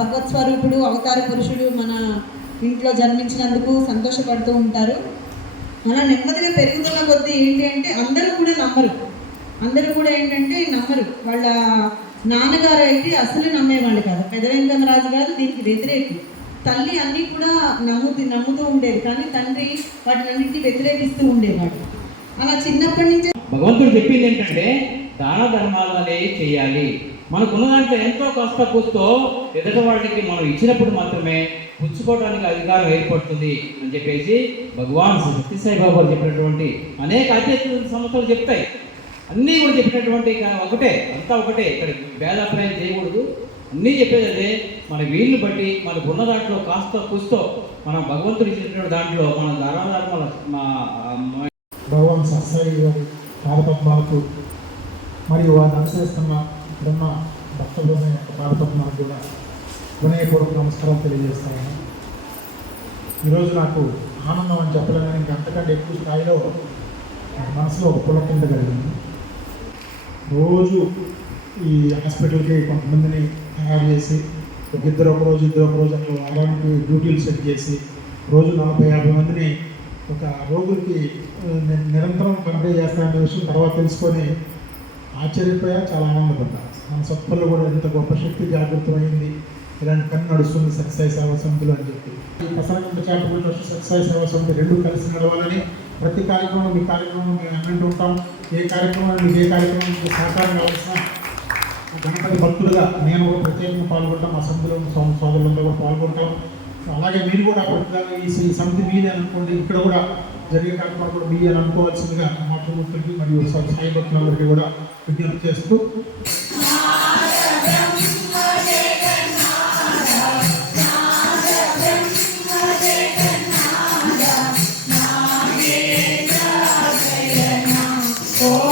భగవత్ స్వరూపుడు అవతార పురుషుడు మన ఇంట్లో జన్మించినందుకు సంతోషపడుతూ ఉంటారు. అలా నెమ్మదిగా పెరుగుతున్న కొద్దీ ఏంటి అంటే అందరూ కూడా నమ్మరు. వాళ్ళ నాన్నగారు అయితే అసలు నమ్మేవాళ్ళు కాదు. పెద్ద వెంకమరాజు గారు దీనికి వ్యతిరేకి. తల్లి అన్నీ కూడా నమ్ముతూ ఉండేది, కానీ తండ్రి వాటినన్నింటినీ వ్యతిరేకిస్తూ ఉండేవాడు. అలా చిన్నప్పటి నుంచే భగవంతుడు చెప్పింది ఏంటంటే దాన ధర్మాలు అనేవి చేయాలి. మనకున్న దాంట్లో ఎంతో కష్ట కూస్తో ఎదుటి వాళ్ళకి మనం ఇచ్చినప్పుడు మాత్రమే పుచ్చుకోవడానికి అధికారం ఏర్పడుతుంది అని చెప్పేసి భగవాన్ సత్యసాయి బాబా చెప్పినటువంటి అనేక ఆధ్యాత్మిక సంస్థలు చెప్తాయి. అన్నీ కూడా చెప్పినటువంటి అంతా ఒకటే. ఇక్కడ భేదాభిప్రాయం చేయకూడదు. అన్నీ చెప్పేది అదే. మన వీళ్ళు బట్టి మనకు ఉన్న దాంట్లో కాస్త కూస్తో మనం భగవంతుడు ఇచ్చినటువంటి దాంట్లో మన ధర్మాల భగవాన్ సత్యసాయి గారి పాదపద్మాలకు మరియు వారిని అనుసరిస్తున్న బ్రహ్మ భక్తులైన యొక్క పాదపద్మాలకు కూడా వినయపూర్వక నమస్కారం తెలియజేస్తాను. ఈరోజు నాకు ఆనందం అని చెప్పలేను, ఇంకా అంతకంటే ఎక్కువ స్థాయిలో మనసులో ఒక పులకింత కలిగింది. రోజు ఈ హాస్పిటల్కి కొంతమందిని తయారు చేసి ఇద్దరు ఒక రోజు అట్లా వారానికి డ్యూటీలు సెట్ చేసి రోజు 40-50 మందిని ఒక రోగులకి నిరంతరం కంప్లై చేస్తాననే విషయం తర్వాత తెలుసుకొని ఆశ్చర్యపోయా, చాలా ఆనందపడ్డా. మన సత్పల్లో కూడా ఎంత గొప్ప శక్తి జాగృతమైంది, ఇలాంటి పని నడుస్తుంది సత్యసాయి సేవా సమితిలో అని చెప్పి. ఈ ప్రసాదం చారిటబుల్ ట్రస్ట్ సత్యసాయి సేవా సమితి రెండు కలిసి నడవాలని ప్రతి కార్యక్రమం మీ కార్యక్రమం మేము అన్నంటూ ఉంటాం. ఏ కార్యక్రమం మీకు సహకారం కావాల్సిన గణపతి భక్తులుగా నేను కూడా ప్రత్యేకంగా పాల్గొంటాం. మా సమితిలో సోదరులంతా కూడా పాల్గొంటాం. అలాగే మీరు కూడా ప్రతిదాన్ని ఈ సమితి మీదే అనుకోండి, ఇక్కడ కూడా జరిగే కార్యక్రమాలు కూడా మీ అని అనుకోవాల్సిందిగా మాతృమూర్తులకి మరియు సాయి భక్తులందరికీ కూడా విజ్ఞప్తి చేస్తూ ఓ